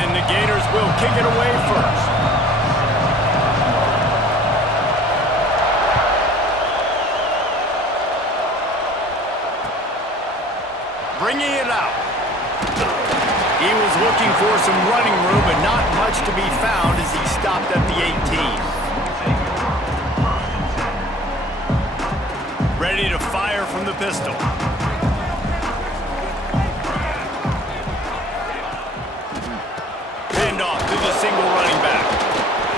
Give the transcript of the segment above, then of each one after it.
And the Gators will kick it away first. Bringing it out. He was looking for some running room, but not much to be found as he stopped at the 18. Ready to fire from the pistol. Handoff to the single running back.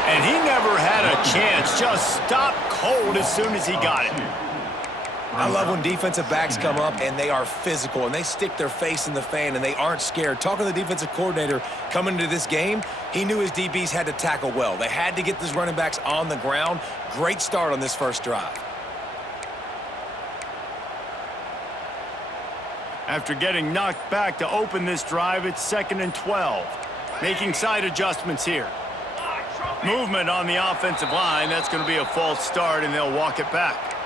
And he never had a chance, just stopped cold as soon as he got it. I love when defensive backs come up and they are physical and they stick their face in the fan and they aren't scared. Talking to the defensive coordinator coming into this game, he knew his DBs had to tackle well. They had to get these running backs on the ground. Great start on this first drive. After getting knocked back to open this drive, it's 2nd and 12. Making side adjustments here. Movement on the offensive line. That's going to be a false start, and they'll walk it back.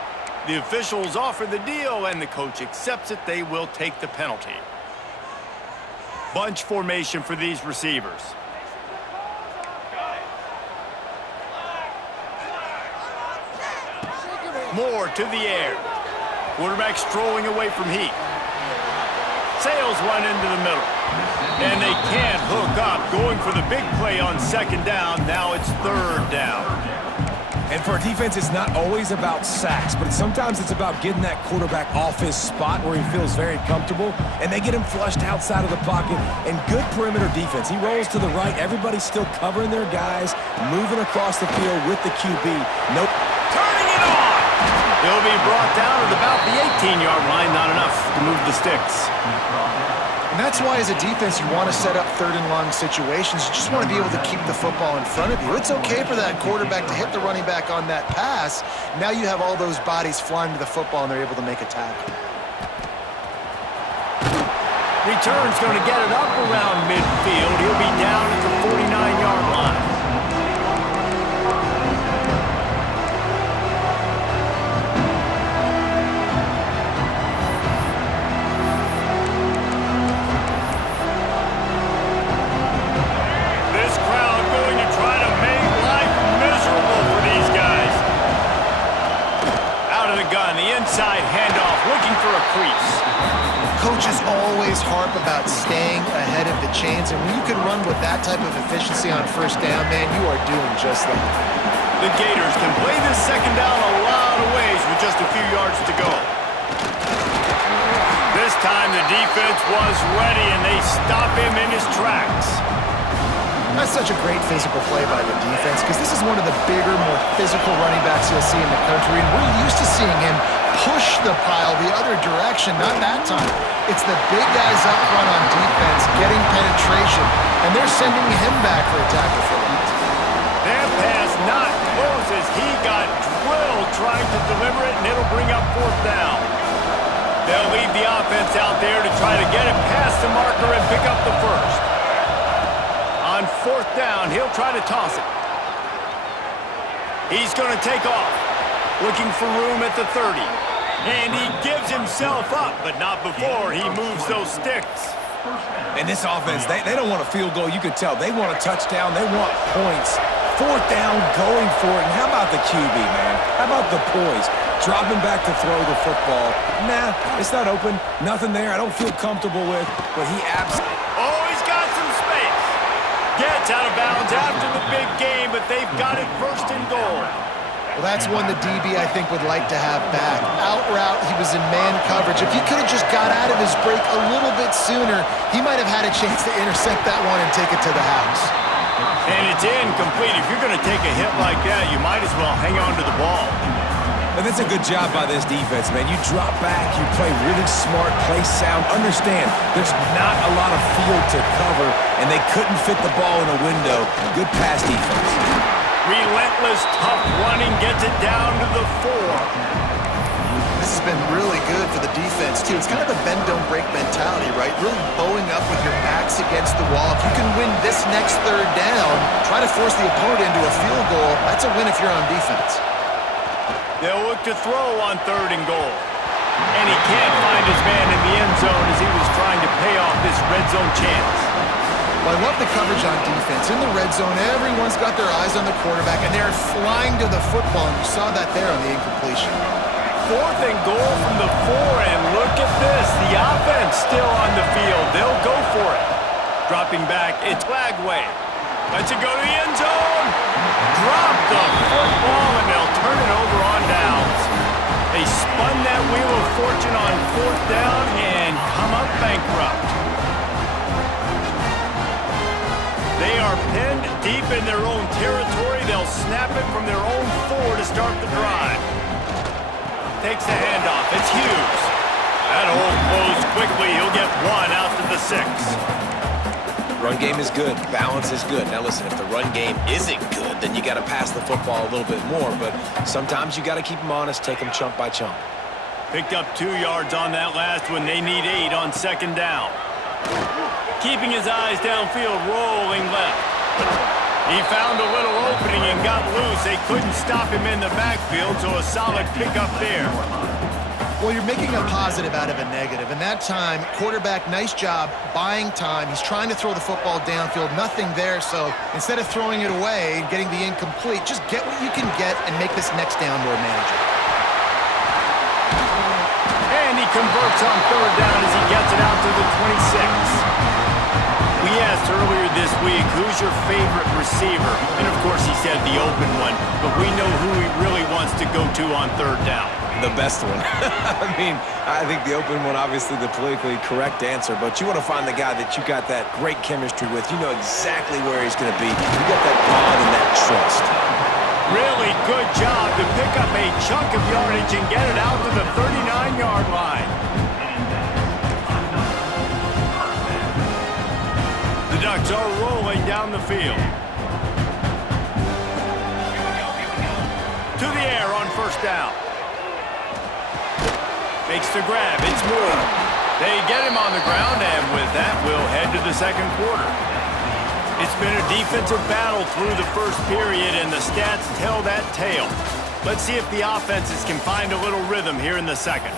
The officials offer the deal, and the coach accepts it. They will take the penalty. Bunch formation for these receivers. Moore to the air. Quarterback strolling away from heat. Sails run into the middle. And they can't hook up. Going for the big play on 2nd down. Now it's 3rd down. And for a defense, it's not always about sacks, but sometimes it's about getting that quarterback off his spot where he feels very comfortable, and they get him flushed outside of the pocket. And good perimeter defense. He rolls to the right. Everybody's still covering their guys, moving across the field with the QB. Nope. Turning it on! He'll be brought down at about the 18-yard line. Not enough to move the sticks. And that's why, as a defense, you want to set up 3rd and long situations. You just want to be able to keep the football in front of you. It's okay for that quarterback to hit the running back on that pass. Now you have all those bodies flying to the football, and they're able to make a tackle. Return's going to get it up around midfield. He'll be down at the 49-yard line. Inside handoff, looking for a crease. Coaches always harp about staying ahead of the chains, and when you can run with that type of efficiency on 1st down, man, you are doing just that. The Gators can play this 2nd down a lot of ways with just a few yards to go. This time the defense was ready, and they stop him in his tracks. That's such a great physical play by the defense, because this is one of the bigger, more physical running backs you'll see in the country, and we're used to seeing him push the pile the other direction. Not that time. It's the big guys up front on defense getting penetration, and they're sending him back for a tackle for that. That pass not close as he got drilled trying to deliver it, and it'll bring up 4th down. They'll leave the offense out there to try to get it past the marker and pick up the first. On 4th down, he'll try to toss it. He's going to take off, looking for room at the 30. And he gives himself up, but not before he moves those sticks. And this offense, they don't want a field goal. You could tell. They want a touchdown. They want points. 4th down, going for it. And how about the QB, man? How about the poise? Dropping back to throw the football. Nah, it's not open. Nothing there I don't feel comfortable with, but he absolutely... Oh, he's got some space. Gets out of bounds after the big game, but they've got it 1st and goal. Well, that's one the DB, I think, would like to have back. Out route, he was in man coverage. If he could have just got out of his break a little bit sooner, he might have had a chance to intercept that one and take it to the house. And it's incomplete. If you're going to take a hit like that, you might as well hang on to the ball. And that's a good job by this defense, man. You drop back, you play really smart, play sound. Understand, there's not a lot of field to cover, and they couldn't fit the ball in a window. Good pass defense. Relentless, tough running gets it down to the 4. This has been really good for the defense, too. It's kind of a bend-don't-break mentality, right? Really bowing up with your backs against the wall. If you can win this next 3rd down, try to force the opponent into a field goal. That's a win if you're on defense. They'll look to throw on 3rd and goal. And he can't find his man in the end zone as he was trying to pay off this red zone chance. Well, I love the coverage on defense. In the red zone, everyone's got their eyes on the quarterback, and they're flying to the football, and you saw that there on the incompletion. 4th and goal from the 4, and look at this. The offense still on the field. They'll go for it. Dropping back, it's Lagway. Lets it go to the end zone. Drop the football, and they'll turn it over on downs. They spun that wheel of fortune on 4th down and come up bankrupt. They are pinned deep in their own territory. They'll snap it from their own 4 to start the drive. Takes the handoff. It's Hughes. That hole closed quickly. He'll get 1 out to the 6. Run game is good. Balance is good. Now listen, if the run game isn't good, then you got to pass the football a little bit more. But sometimes you got to keep them honest, take them chunk by chunk. Picked up 2 yards on that last one. They need 8 on 2nd down. Keeping his eyes downfield, rolling left. He found a little opening and got loose. They couldn't stop him in the backfield, so a solid pickup there. Well, you're making a positive out of a negative. And that time, quarterback, nice job buying time. He's trying to throw the football downfield. Nothing there, so instead of throwing it away and getting the incomplete, just get what you can get and make this next down more manageable. And he converts on 3rd down as he gets it out to the 26. We asked earlier this week, who's your favorite receiver? And of course he said the open one, but we know who he really wants to go to on 3rd down. The best one. I mean, I think the open one, obviously the politically correct answer, but you want to find the guy that you got that great chemistry with. You know exactly where he's going to be. You got that bond and that trust. Really good job to pick up a chunk of yardage and get it out to the 39-yard line. The Ducks are rolling down the field. To the air on 1st down. Makes the grab. It's Moore. They get him on the ground, and with that, we'll head to the 2nd quarter. It's been a defensive battle through the 1st period, and the stats tell that tale. Let's see if the offenses can find a little rhythm here in the 2nd.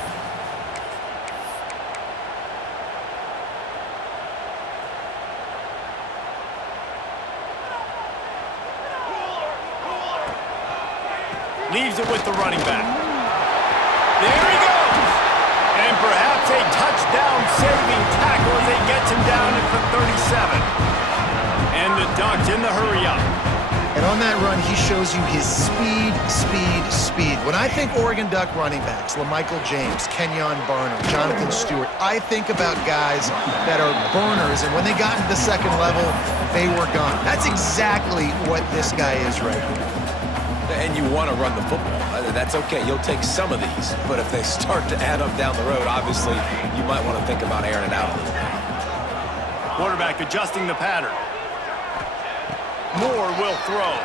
Leaves it with the running back. There he goes! And perhaps a touchdown-saving tackle as he gets him down at the 37. And the Ducks in the hurry-up. And on that run, he shows you his speed, speed, speed. When I think Oregon Duck running backs, LaMichael James, Kenyon Barner, Jonathan Stewart, I think about guys that are burners, and when they got into the 2nd level, they were gone. That's exactly what this guy is right here. And you want to run the football. That's okay. You'll take some of these. But if they start to add up down the road, obviously, you might want to think about airing it out a little bit. Quarterback adjusting the pattern. Moore will throw.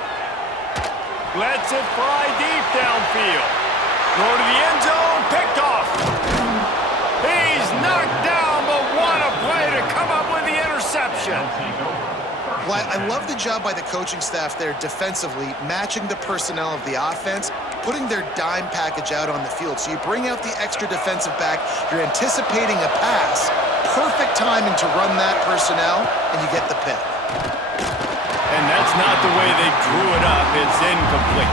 Lets it fly deep downfield. Go to the end zone. Picked off. He's knocked down, but what a play to come up with the interception. Well, I love the job by the coaching staff there defensively, matching the personnel of the offense, putting their dime package out on the field. So you bring out the extra defensive back, you're anticipating a pass, perfect timing to run that personnel, and you get the pick. And that's not the way they drew it up. It's incomplete.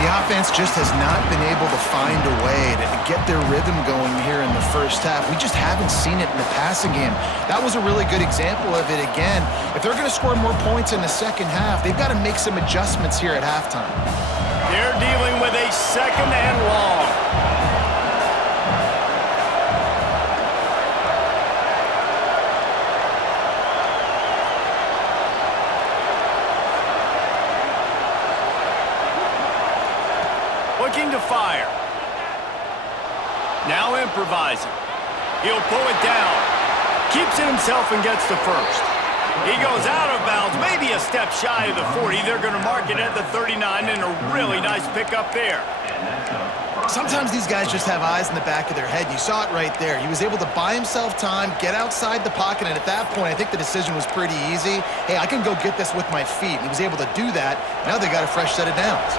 The offense just has not been able to find a way to get their rhythm going here in the 1st half. We just haven't seen it in the passing game. That was a really good example of it again. If they're going to score more points in the 2nd half, they've got to make some adjustments here at halftime. They're dealing with a 2nd and long. Looking to fire. Now improvising. He'll pull it down. Keeps it himself and gets to 1st. He goes out of bounds, maybe a step shy of the 40. They're going to mark it at the 39, and a really nice pickup there. Sometimes these guys just have eyes in the back of their head. You saw it right there. He was able to buy himself time, get outside the pocket, and at that point, I think the decision was pretty easy. Hey, I can go get this with my feet. He was able to do that. Now they got a fresh set of downs.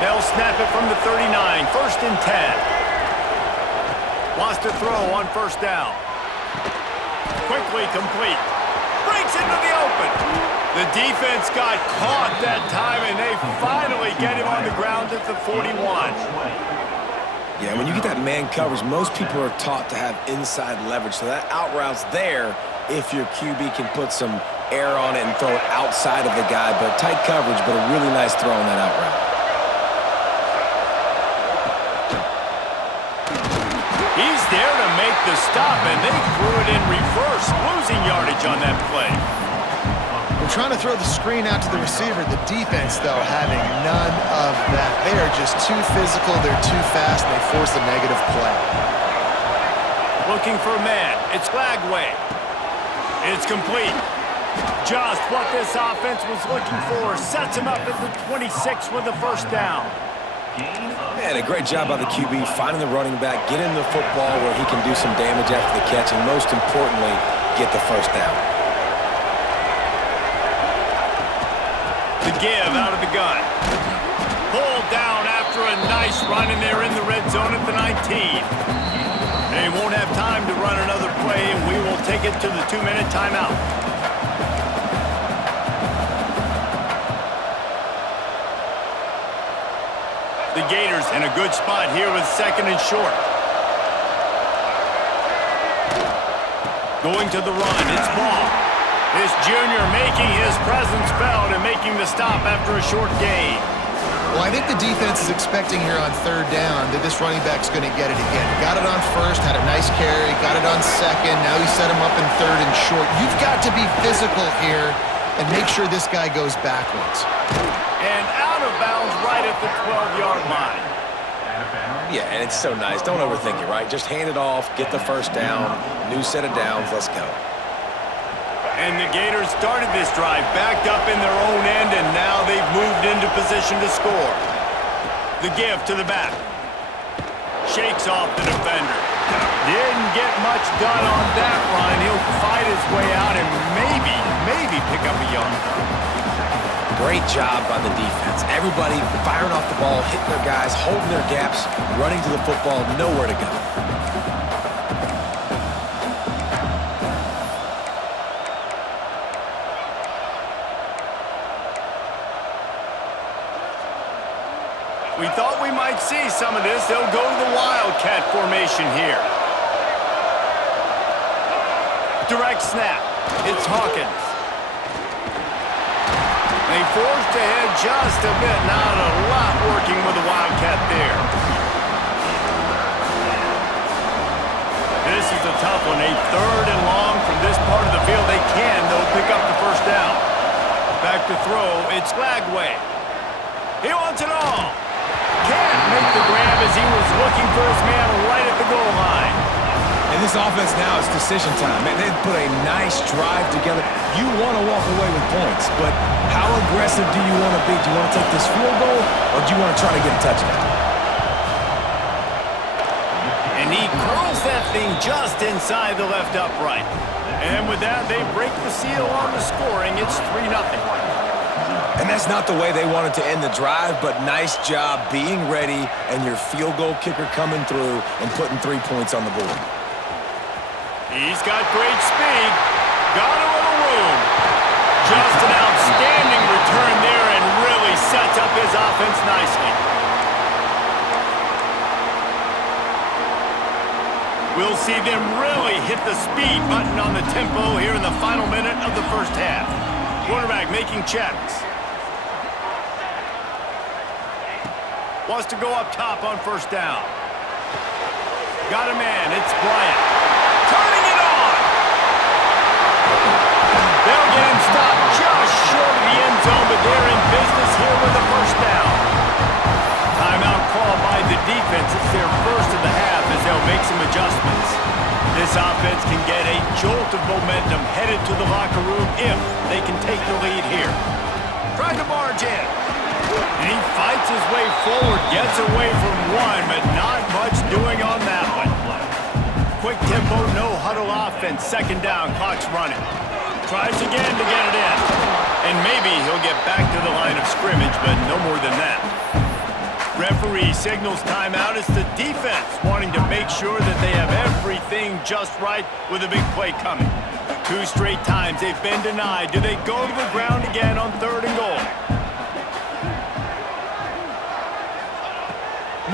They'll snap it from the 39, 1st and 10. Wants to throw on 1st down. Quickly complete. Breaks into the The defense got caught that time, and they finally get him on the ground at the 41. Yeah, when you get that man coverage, most people are taught to have inside leverage, so that out route's there if your QB can put some air on it and throw it outside of the guy, but tight coverage, but a really nice throw on that out route. He's there to make the stop, and they threw it in reverse, losing yardage on that play. They're trying to throw the screen out to the receiver. The defense, though, having none of that. They are just too physical, they're too fast, and they force a negative play. Looking for a man. It's Lagway. It's complete. Just what this offense was looking for. Sets him up at the 26 with the first down. Man, a great job by the QB finding the running back, getting the football where he can do some damage after the catch, and most importantly, get the first down. The give out of the gun. Pulled down after a nice run, and they're in the red zone at the 19. They won't have time to run another play, and we will take it to the 2-minute timeout. The Gators in a good spot here with 2nd and short. Going to the run, it's Ball. This junior making his presence felt and making the stop after a short gain. Well, I think the defense is expecting here on 3rd down that this running back's going to get it again. Got it on 1st, had a nice carry, got it on 2nd. Now you set him up in 3rd and short. You've got to be physical here and make sure this guy goes backwards. And out of bounds right at the 12-yard line. Yeah, and it's so nice. Don't overthink it, right? Just hand it off, get the first down, new set of downs, let's go. And the Gators started this drive backed up in their own end, and now they've moved into position to score. The give to the back. Shakes off the defender. Didn't get much done on that run. He'll fight his way out and maybe pick up a yard. Great job by the defense. Everybody firing off the ball, hitting their guys, holding their gaps, running to the football, nowhere to go. We thought we might see some of this. They'll go to the Wildcat formation here. Direct snap. It's Hawkins. They forced ahead just a bit. Not a lot working with the Wildcat there. This is a tough one. A 3rd and long from this part of the field. They can, though, pick up the first down. Back to throw. It's Lagway. He wants it all. Can't make the grab as he was looking for his man right at the goal line. And this offense now is decision time. Man, they've put a nice drive together. You want to walk away with points, but how aggressive do you want to be? Do you want to take this field goal, or do you want to try to get a touchdown? And he curls that thing just inside the left upright. And with that, they break the seal on the scoring. It's 3-0. And that's not the way they wanted to end the drive, but nice job being ready and your field goal kicker coming through and putting 3 points on the board. He's got great speed. Got a little room. Just an outstanding return there and really sets up his offense nicely. We'll see them really hit the speed button on the tempo here in the final minute of the first half. Quarterback making checks. Wants to go up top on first down. Got a man. It's Bryant. Turning it on. They'll get him stopped just short of the end zone, but they're in business here with the first down. Timeout called by the defense. It's their first of the half as they'll make some adjustments. This offense can get a jolt of momentum headed to the locker room if they can take the lead here. Trying to barge in. And he fights his way forward, gets away from one, but not much doing on that one. Quick tempo, no huddle offense. 2nd down, clock's running. Tries again to get it in. And maybe he'll get back to the line of scrimmage, but no more than that. Referee he signals timeout. It's the defense wanting to make sure that they have everything just right with a big play coming. 2 straight times they've been denied. Do they go to the ground again on 3rd and goal?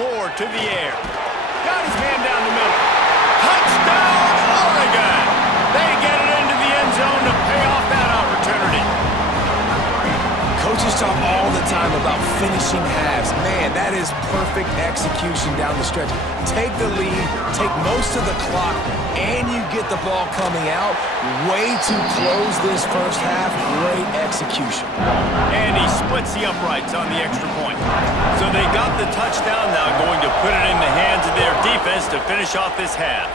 Moore to the air. Got his man down the middle. Touchdown, Oregon! They get it into the end zone to pay off that opportunity. Coaches talk all the time about finishing halves. Man, that is perfect execution down the stretch. Take the lead, take most of the clock, and you get the ball coming out. Way to close this first half. Great execution. And he splits the uprights on the extra point. So they got the touchdown, now going to put it in the hands of their defense to finish off this half.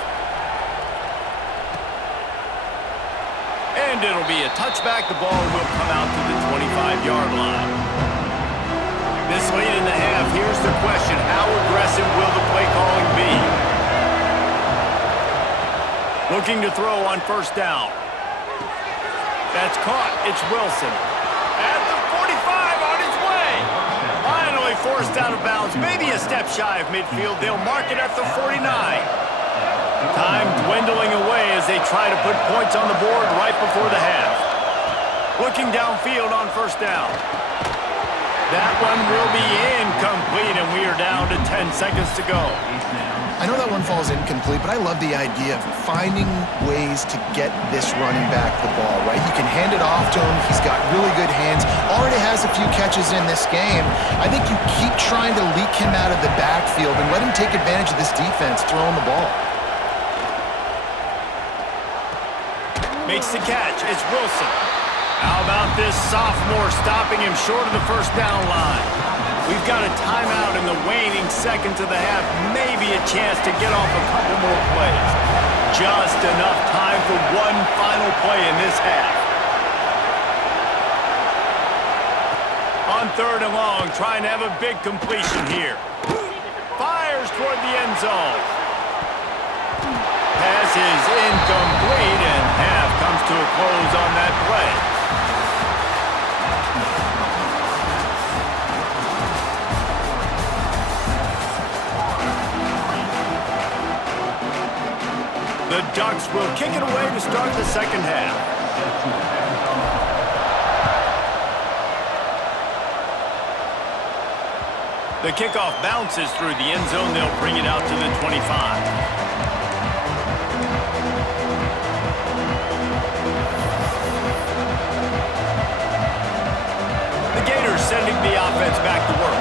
And it'll be a touchback. The ball will come out to the 25-yard line. This late in the half, here's the question. How aggressive will the play calling be? Looking to throw on 1st down. That's caught. It's Wilson. At the 45 on his way. Finally forced out of bounds. Maybe a step shy of midfield. They'll mark it at the 49. Time dwindling away as they try to put points on the board right before the half. Looking downfield on 1st down. That one will be incomplete, and we are down to 10 seconds to go. I know that one falls incomplete, but I love the idea of finding ways to get this running back the ball, right? You can hand it off to him. He's got really good hands. Already has a few catches in this game. I think you keep trying to leak him out of the backfield and let him take advantage of this defense throwing the ball. Makes the catch. It's Wilson. How about this sophomore stopping him short of the 1st down line? We've got a timeout in the waning seconds of the half. Maybe a chance to get off a couple more plays. Just enough time for one final play in this half. On 3rd and long, trying to have a big completion here. Fires toward the end zone. Pass is incomplete, and half comes to a close on that play. The Ducks will kick it away to start the 2nd half. The kickoff bounces through the end zone. They'll bring it out to the 25. The Gators sending the offense back to work.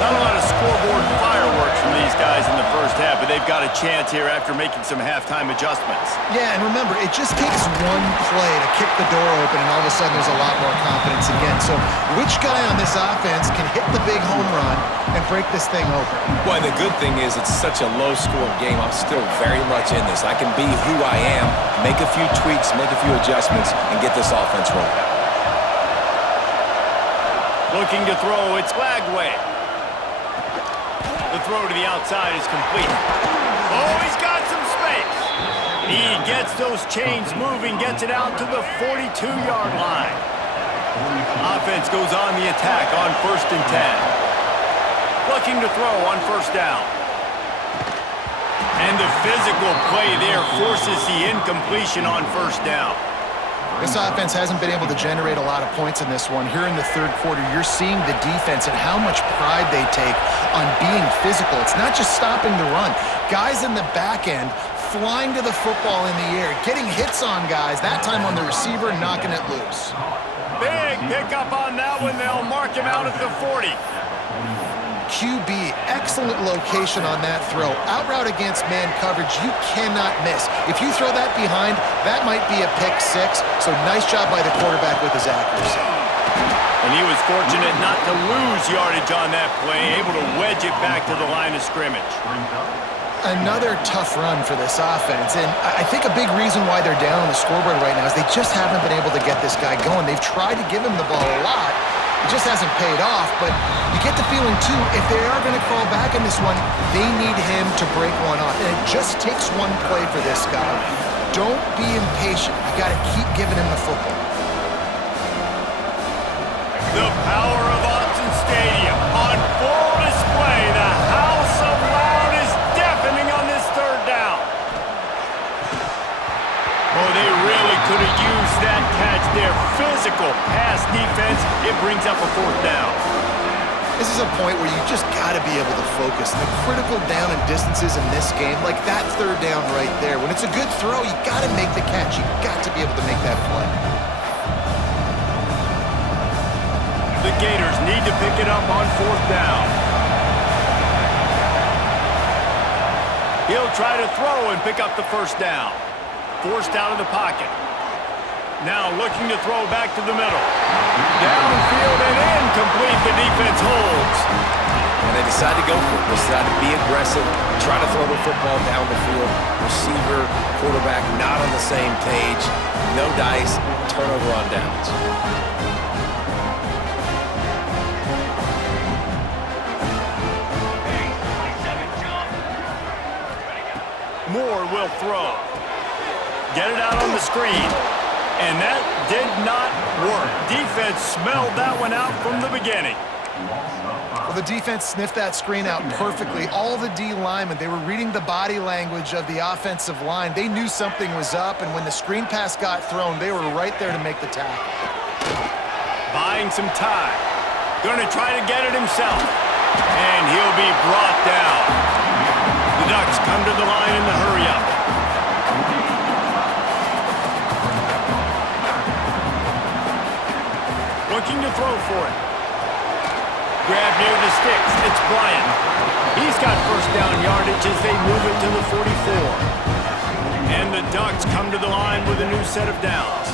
Not a lot of scoreboard fireworks from these guys in the first half, but they've got a chance here after making some halftime adjustments. Yeah, and remember, it just takes one play to kick the door open, and all of a sudden there's a lot more confidence again. So which guy on this offense can hit the big home run and break this thing open? Boy, the good thing is it's such a low-scoring game. I'm still very much in this. I can be who I am, make a few tweaks, make a few adjustments, and get this offense rolling. Looking to throw, it's Lagway. The throw to the outside is complete. Oh, he's got some space. He gets those chains moving, gets it out to the 42-yard line. Offense goes on the attack on 1st and 10. Looking to throw on 1st down. And the physical play there forces the incompletion on 1st down. This offense hasn't been able to generate a lot of points in this one. Here in the 3rd quarter, you're seeing the defense and how much pride they take on being physical. It's not just stopping the run. Guys in the back end flying to the football in the air, getting hits on guys, that time on the receiver, knocking it loose. Big pickup on that one. They'll mark him out at the 40. QB, excellent location on that throw. Out route against man coverage, you cannot miss. If you throw that behind, that might be a pick 6. So nice job by the quarterback with his accuracy. And he was fortunate not to lose yardage on that play, able to wedge it back to the line of scrimmage. Another tough run for this offense, and I think a big reason why they're down on the scoreboard right now is they just haven't been able to get this guy going. They've tried to give him the ball a lot. It just hasn't paid off, but you get the feeling, too, if they are going to crawl back in this one, they need him to break one off. And it just takes one play for this guy. Don't be impatient. You got to keep giving him the football. The power of Autzen Stadium on full display. The their physical pass defense, it brings up a fourth down. This is a point where you just got to be able to focus. The critical down and distances in this game, like that third down right there. When it's a good throw, you got to make the catch. You got to be able to make that play. The Gators need to pick it up on fourth down. He'll try to throw and pick up the first down. Forced out of the pocket. Now looking to throw back to the middle. Downfield and incomplete. The defense holds. And they decide to go for it. They decide to be aggressive, try to throw the football down the field. Receiver, quarterback not on the same page. No dice, turnover on downs. Moore will throw. Get it out on the screen. And that did not work. Defense smelled that one out from the beginning. Well, the defense sniffed that screen out perfectly. All the D linemen, they were reading the body language of the offensive line. They knew something was up, and when the screen pass got thrown, they were right there to make the tackle. Buying some time. Going to try to get it himself. And he'll be brought down. The Ducks come to the line in the hurry-up. Looking to throw for it. Grab near the sticks. It's Bryant. He's got first down yardage as they move it to the 44. And the Ducks come to the line with a new set of downs.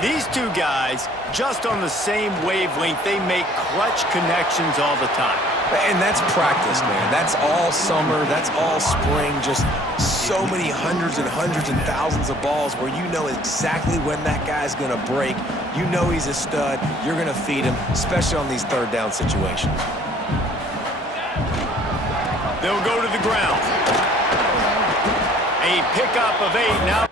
These two guys, just on the same wavelength, they make clutch connections all the time. And that's practice, man. That's all summer. That's all spring. Just so many hundreds and thousands of balls where you know exactly when that guy's going to break. You know he's a stud. You're going to feed him, especially on these third down situations. They'll go to the ground. A pickup of 8 now.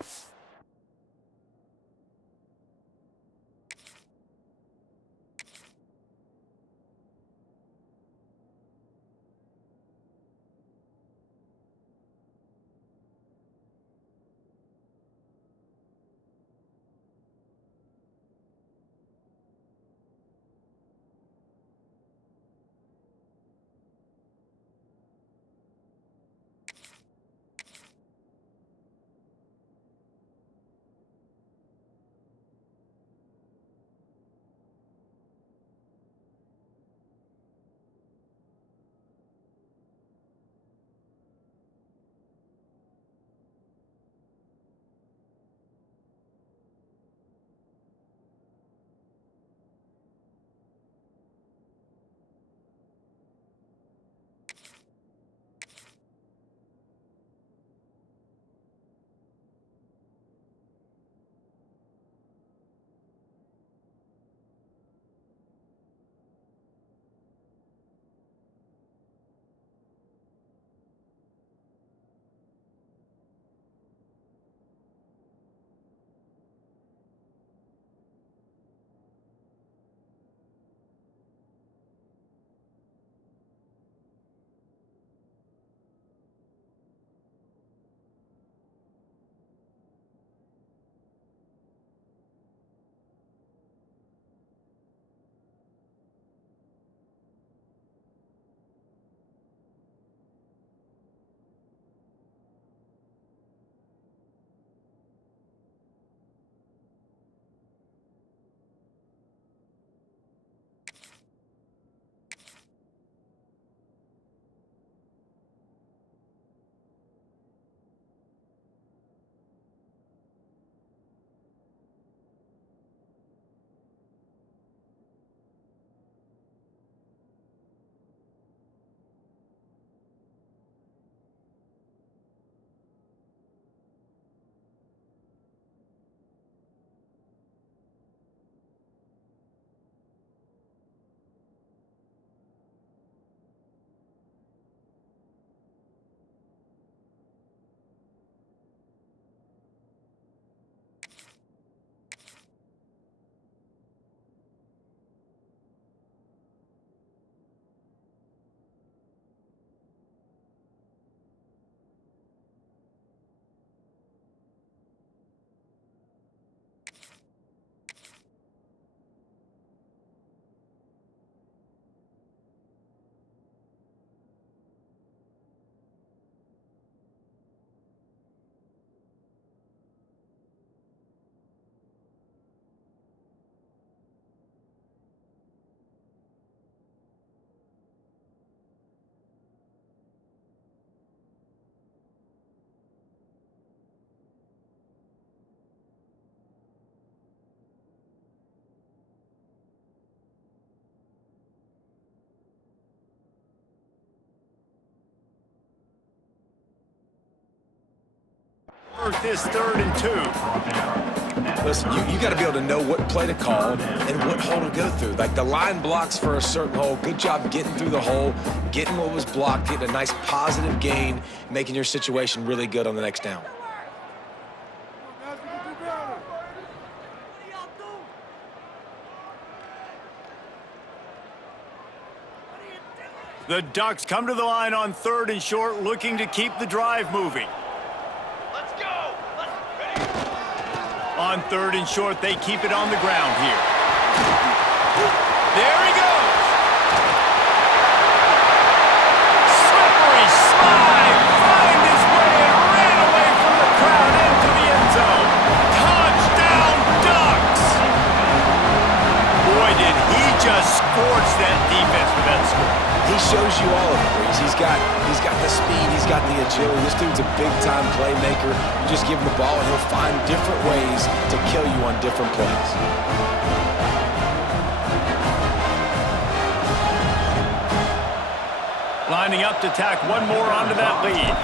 This 3rd and 2. Listen, you got to be able to know what play to call and what hole to go through. Like the line blocks for a certain hole. Good job getting through the hole, getting what was blocked, getting a nice positive gain, making your situation really good on the next down. The Ducks come to the line on 3rd and short, looking to keep the drive moving. Let's go! Ready? On 3rd and short, they keep it on the ground here. There he goes! Slippery slide! Find his way and ran away from the crowd into the end zone. Touchdown, Ducks! Boy, did he just scorch that defense for that score. He shows you all of it, Breeze. He's got the speed, he's got the agility. This dude's a big-time playmaker. You just give him the ball, and he'll find different ways to kill you on different plays. Lining up to tack one more onto that lead.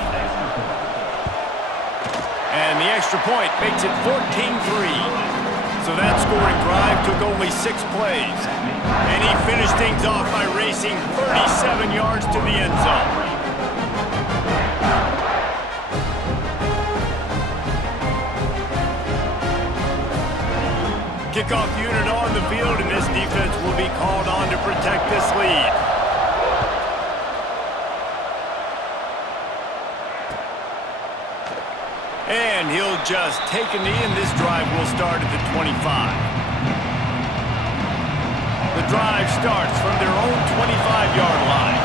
And the extra point makes it 14-3. So that scoring drive took only 6 plays. And he finished things off by racing 37 yards to the end zone. Kickoff unit on the field, and this defense will be called on to protect this lead. And he'll just take a knee, and this drive will start at the 25. The drive starts from their own 25-yard line.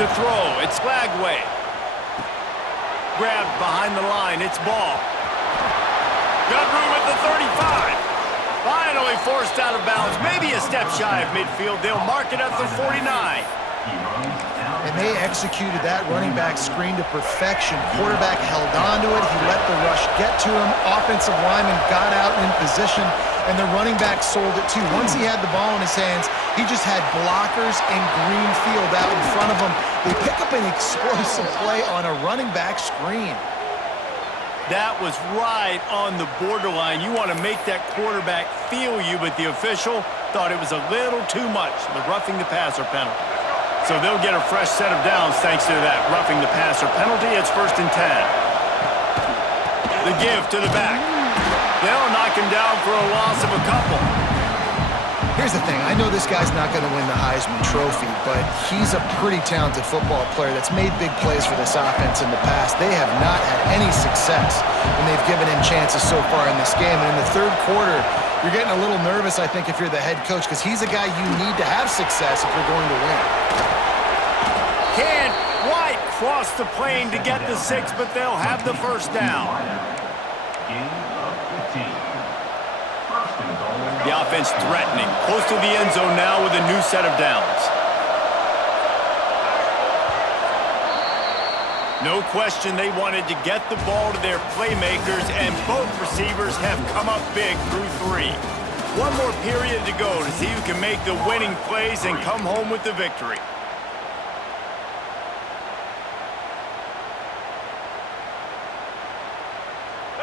To throw, it's Lagway. Grabbed behind the line, it's Ball. Got room at the 35. Finally forced out of bounds, maybe a step shy of midfield. They'll mark it at the 49. And they executed that running back screen to perfection. Quarterback held on to it. He let the rush get to him. Offensive lineman got out in position, and the running back sold it too. Once he had the ball in his hands, he just had blockers and green field out in front of him. They pick up an explosive play on a running back screen. That was right on the borderline. You want to make that quarterback feel you, but the official thought it was a little too much, the roughing the passer penalty. So they'll get a fresh set of downs thanks to that roughing the passer penalty. It's 1st and 10. The give to the back. They'll knock him down for a loss of a couple. Here's the thing. I know this guy's not going to win the Heisman Trophy, but he's a pretty talented football player that's made big plays for this offense in the past. They have not had any success when they've given him chances so far in this game. And in the 3rd quarter, you're getting a little nervous, I think, if you're the head coach, because he's a guy you need to have success if you're going to win. Can't quite cross the plane to get the 6, but they'll have the 1st down. The offense threatening, close to the end zone now with a new set of downs. No question they wanted to get the ball to their playmakers, and both receivers have come up big through 3. One more period to go to see who can make the winning plays and come home with the victory.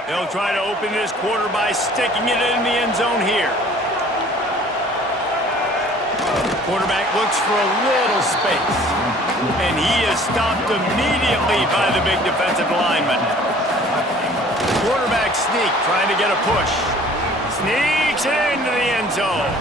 They'll try to open this quarter by sticking it in the end zone here. Quarterback looks for a little space, and he is stopped immediately by the big defensive lineman. Quarterback sneak, trying to get a push. Sneaks it into the end zone.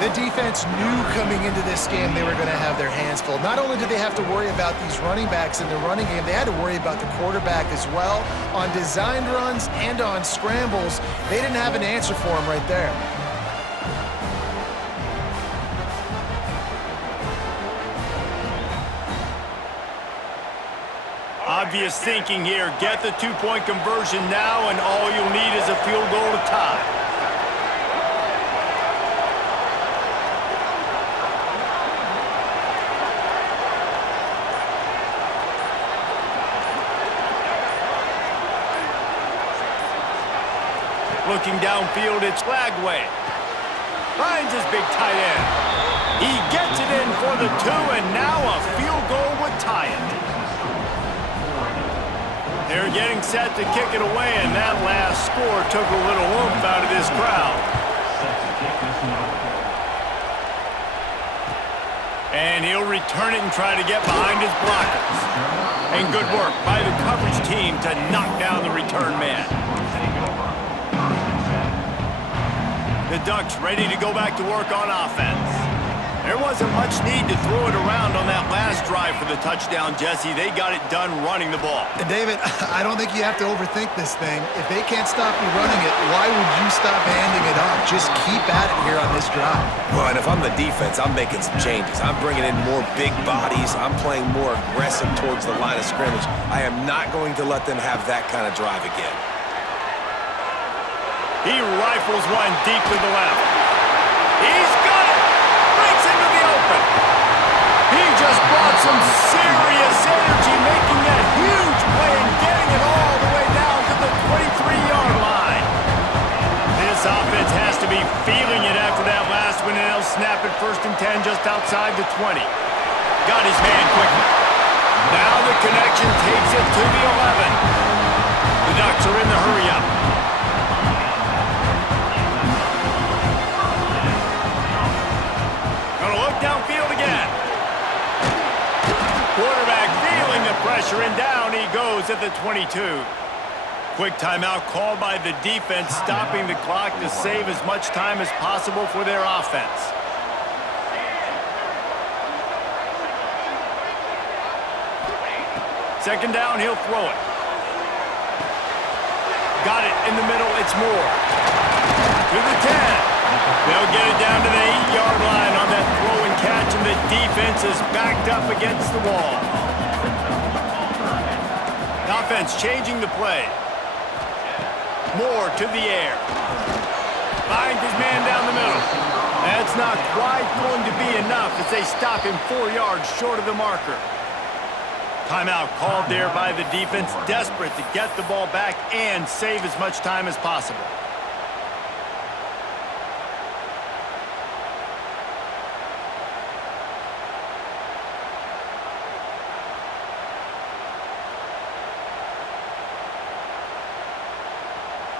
The defense knew coming into this game they were going to have their hands full. Not only did they have to worry about these running backs in the running game, they had to worry about the quarterback as well. On designed runs and on scrambles, they didn't have an answer for him right there. Obvious thinking here. Get the 2-point conversion now, and all you'll need is a field goal to tie. Looking downfield, it's Lagway. Finds his big tight end. He gets it in for the 2, and now a field goal would tie it. They're getting set to kick it away, and that last score took a little oomph out of this crowd. And he'll return it and try to get behind his blockers. And good work by the coverage team to knock down the return man. The Ducks ready to go back to work on offense. There wasn't much need to throw it around on that last drive for the touchdown, Jesse. They got it done running the ball. And David, I don't think you have to overthink this thing. If they can't stop you running it, why would you stop handing it off? Just keep at it here on this drive. Well, and if I'm the defense, I'm making some changes. I'm bringing in more big bodies. I'm playing more aggressive towards the line of scrimmage. I am not going to let them have that kind of drive again. He rifles one deep to the left. He's got it! Breaks into the open. He just brought some serious energy, making that huge play and getting it all the way down to the 23-yard line. This offense has to be feeling it after that last one, and they'll snap it 1st and 10 just outside the 20. Got his man quickly. Now the connection takes it to the 11. The Ducks are in the hurry-up. Downfield again. Quarterback feeling the pressure, and down he goes at the 22. Quick timeout called by the defense, stopping the clock to save as much time as possible for their offense. Second down, he'll throw it. Got it in the middle, it's Moore. To the 10. They'll get it down to the 8-yard line on that throw and catch, and the defense is backed up against the wall. The offense changing the play. Moore to the air. Finds his man down the middle. That's not quite going to be enough as they stop him 4 yards short of the marker. Timeout called there by the defense, desperate to get the ball back and save as much time as possible.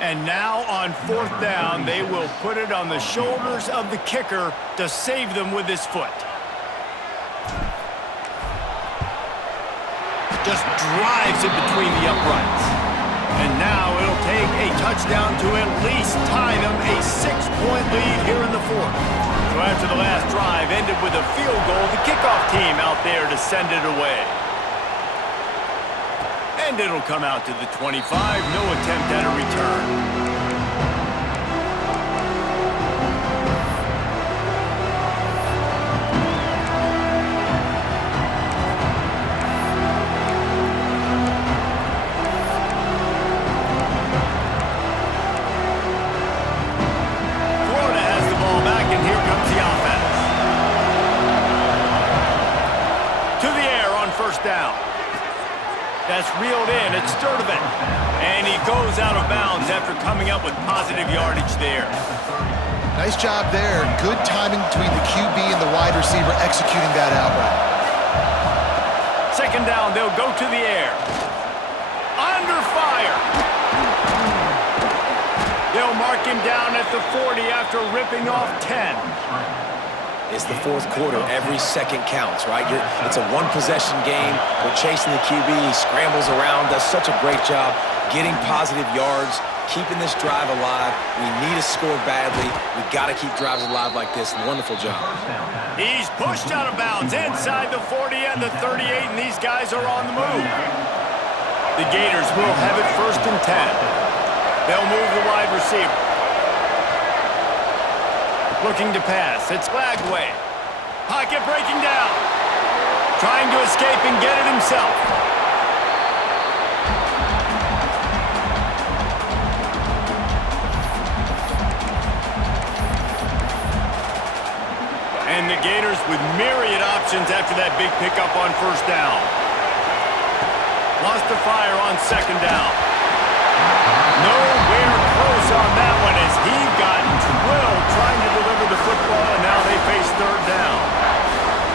And now on 4th down, they will put it on the shoulders of the kicker to save them with his foot. Just drives it between the uprights. And now it'll take a touchdown to at least tie them a 6-point lead here in the 4th. So after the last drive ended with a field goal, the kickoff team out there to send it away. And it'll come out to the 25, no attempt at a return. Florida has the ball back, and here comes the offense. To the air on 1st down. That's reeled in. It's Sturdivant. And he goes out of bounds after coming up with positive yardage there. Nice job there. Good timing between the QB and the wide receiver executing that out route. 2nd down, they'll go to the air. Under fire. They'll mark him down at the 40 after ripping off 10. It's the 4th quarter. Every second counts, right? It's a one-possession game. We're chasing the QB. He scrambles around, does such a great job getting positive yards, keeping this drive alive. We need a score badly. We got to keep drives alive like this. Wonderful job. He's pushed out of bounds inside the 40 and the 38, and these guys are on the move. The Gators will have it 1st and 10. They'll move the wide receiver. Looking to pass. It's Lagway. Pocket breaking down. Trying to escape and get it himself. And the Gators with myriad options after that big pickup on 1st down. Lost the fire on 2nd down. Nowhere close on that one as he got drilled trying to deliver the football, and now they face 3rd down.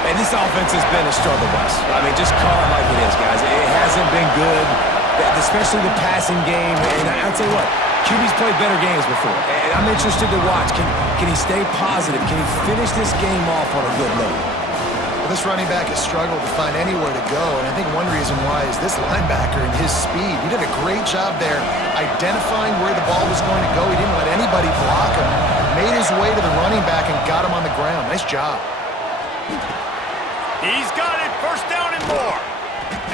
And this offense has been a struggle bus. I mean, just call it like it is, guys. It hasn't been good especially the passing game. And I'll tell you what, QB's played better games before. And I'm interested to watch. Can he stay positive? Can he finish this game off on a good note? Well, this running back has struggled to find anywhere to go, and I think one reason why is this linebacker and his speed. He did a great job there identifying where the ball was going to go. He didn't let anybody block him. Made his way to the running back and got him on the ground. Nice job. He's got it, first down and more.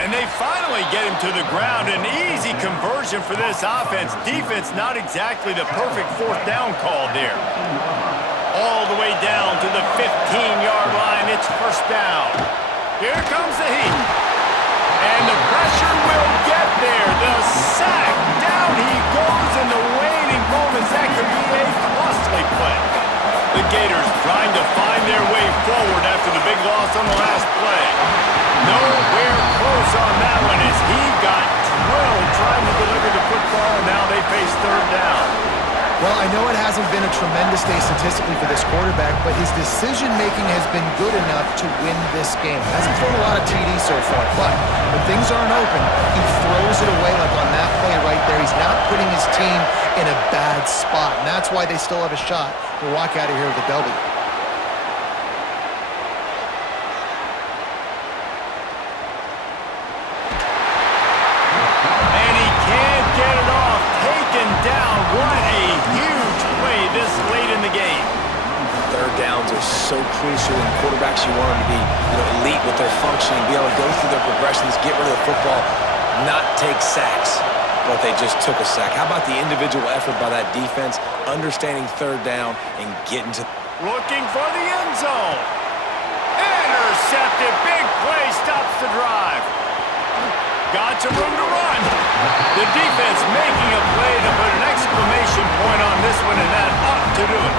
And they finally get him to the ground. An easy conversion for this offense. Defense not exactly the perfect fourth down call there. All the way down to the 15-yard line. It's first down. Here comes the heat. And the pressure will get there. The sack. Down he goes in the waning moments. That could be a costly play. The Gators trying to find their way forward after the big loss on the last play. Nowhere close on that one as he got drilled trying to deliver the football, and now they face third down. Well, I know it hasn't been a tremendous day statistically for this quarterback, but his decision-making has been good enough to win this game. Hasn't thrown a lot of TDs so far, but when things aren't open, he throws it away like on that play right there. He's not putting his team in a bad spot, and that's why they still have a shot to walk out of here with a W. Down. What a huge play this late in the game. Third downs are so crucial, and quarterbacks, you want them to be elite with their functioning, be able to go through their progressions, get rid of the football, not take sacks. But they just took a sack. How about the individual effort by that defense, understanding third down and getting to... Looking for the end zone. Intercepted. Big play stops the drive. Got some room to run. The defense making a play to put an exclamation point on this one, and that ought to do it.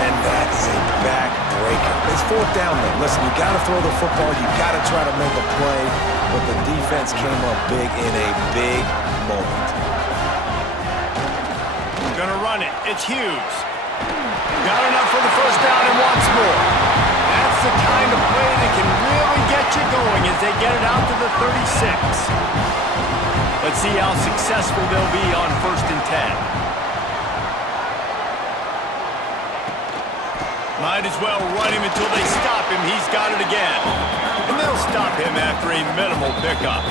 And that is a backbreaker. It's fourth down, though. Listen, you got to throw the football. You got to try to make a play, but the defense came up big in a big moment. Gonna run it. It's Hughes. Got enough for the first down and wants more. That's the kind of play that can really get you going as they get it out to the 36. Let's see how successful they'll be on 1st and 10. Might as well run him until they stop him. He's got it again. And they'll stop him after a minimal pickup.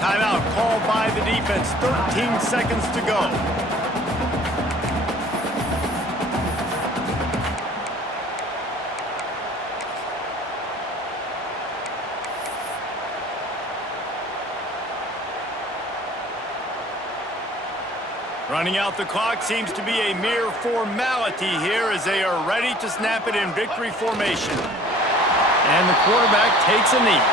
Timeout called by the defense. 13 seconds to go. Running out the clock seems to be a mere formality here as they are ready to snap it in victory formation. And the quarterback takes a knee.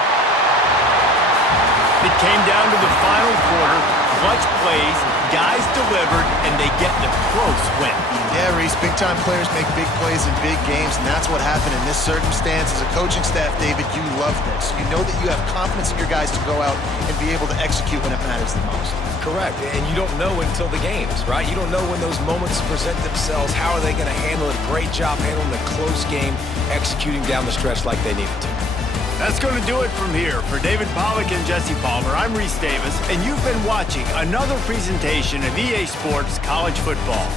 It came down to the final quarter. Clutch plays, guys delivered, and they get the close win. Yeah, Reese, big-time players make big plays in big games, and that's what happened in this circumstance. As a coaching staff, David, you love this. You know that you have confidence in your guys to go out and be able to execute when it matters the most. Correct, and you don't know until the games, right? You don't know when those moments present themselves. How are they going to handle it? Great job handling the close game, executing down the stretch like they needed to. That's going to do it from here. For David Pollack and Jesse Palmer, I'm Reese Davis, and you've been watching another presentation of EA Sports College Football.